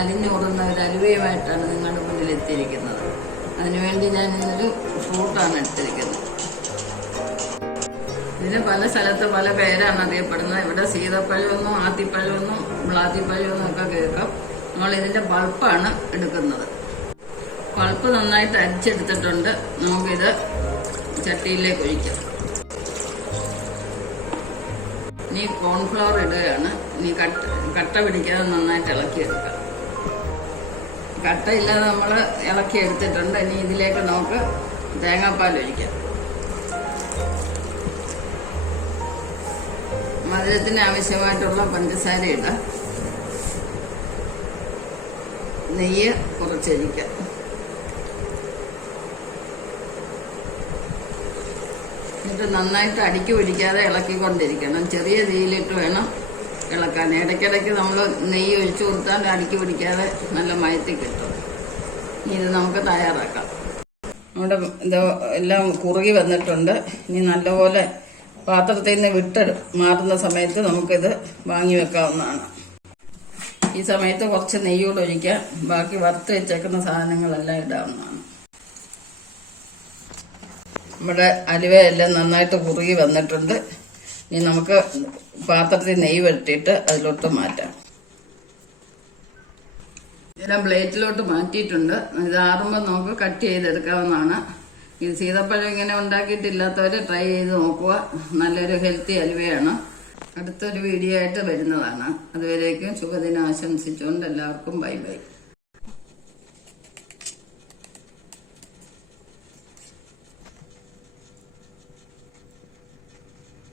അലിഞ്ഞോടുന്ന ഒരു അലുവയുമായിട്ടാണ് നിങ്ങളുടെ മുന്നിൽ എത്തിയിരിക്കുന്നത്. അതിനുവേണ്ടി ഞാൻ ഇന്നൊരു ഫ്രൂട്ടാണ് എടുത്തിരിക്കുന്നത്. ഇതിന് പല സ്ഥലത്ത് പല പേരാണ് അറിയപ്പെടുന്നത്. ഇവിടെ സീതപ്പഴമെന്നും ആത്തിപ്പഴമെന്നും ബ്ലാത്തിപ്പഴമെന്നും ഒക്കെ കേൾക്കാം. നമ്മൾ ഇതിന്റെ പൾപ്പാണ് എടുക്കുന്നത്. പൾപ്പ് നന്നായിട്ട് അരിച്ചെടുത്തിട്ടുണ്ട്. നമുക്കിത് ചട്ടിയിലേക്ക് ഒഴിക്കാം. ഇനി കോൺഫ്ലവർ ഇടുകയാണ്. ഇനി കട്ട പിടിക്കാതെ നന്നായിട്ട് ഇളക്കിയെടുക്കാം. കട്ടയില്ലാതെ നമ്മൾ ഇളക്കിയെടുത്തിട്ടുണ്ട്. ഇനി ഇതിലേക്ക് നമുക്ക് തേങ്ങാപ്പാൽ ഒഴിക്കാം. മധുരത്തിന് ആവശ്യമായിട്ടുള്ള പഞ്ചസാര ഇടാം. നെയ്യ് കുറച്ചൊഴിക്കാം. എന്നിട്ട് നന്നായിട്ട് അടുക്കി പിടിക്കാതെ ഇളക്കിക്കൊണ്ടിരിക്കണം. ചെറിയ തീയിലിട്ട് വേണം ഇളക്കാൻ. ഇടയ്ക്കിടയ്ക്ക് നമ്മൾ നെയ്യ് ഒഴിച്ചു കൊടുത്താൽ അടുക്കി പിടിക്കാതെ നല്ല മയത്തി കിട്ടും. ഇത് നമുക്ക് തയ്യാറാക്കാം. നമ്മുടെ ഇത് എല്ലാം കുറുകി വന്നിട്ടുണ്ട്. ഇനി നല്ലപോലെ പാത്രത്തിൽ നിന്ന് വിട്ട് മാറുന്ന സമയത്ത് നമുക്കിത് വാങ്ങി വെക്കാവുന്നതാണ്. ഈ സമയത്ത് കുറച്ച് നെയ്യോട് ഒഴിക്കാം. ബാക്കി വറുത്ത് വെച്ചേക്കുന്ന സാധനങ്ങളെല്ലാം ഇടാവുന്നതാണ്. നമ്മുടെ അലുവയെല്ലാം നന്നായിട്ട് കുറുകി വന്നിട്ടുണ്ട്. ഇനി നമുക്ക് പാത്രത്തിൽ നെയ്യ് വെട്ടിയിട്ട് അതിലോട്ട് മാറ്റാം. ഇതെല്ലാം പ്ലേറ്റിലോട്ട് മാറ്റിയിട്ടുണ്ട്. ഇത് ആറുമ്പോൾ നമുക്ക് കട്ട് ചെയ്തെടുക്കാവുന്നതാണ്. ഇത് സീതപ്പഴം ഇങ്ങനെ ഉണ്ടാക്കിയിട്ടില്ലാത്തവർ ട്രൈ ചെയ്ത് നോക്കുക. നല്ലൊരു ഹെൽത്തി അലുവയാണ്. അടുത്തൊരു വീഡിയോ ആയിട്ട് വരുന്നതാണ്. അതുവരേക്കും ശുഭദിനം ആശംസിച്ചുകൊണ്ട് എല്ലാവർക്കും ബൈ ബൈ.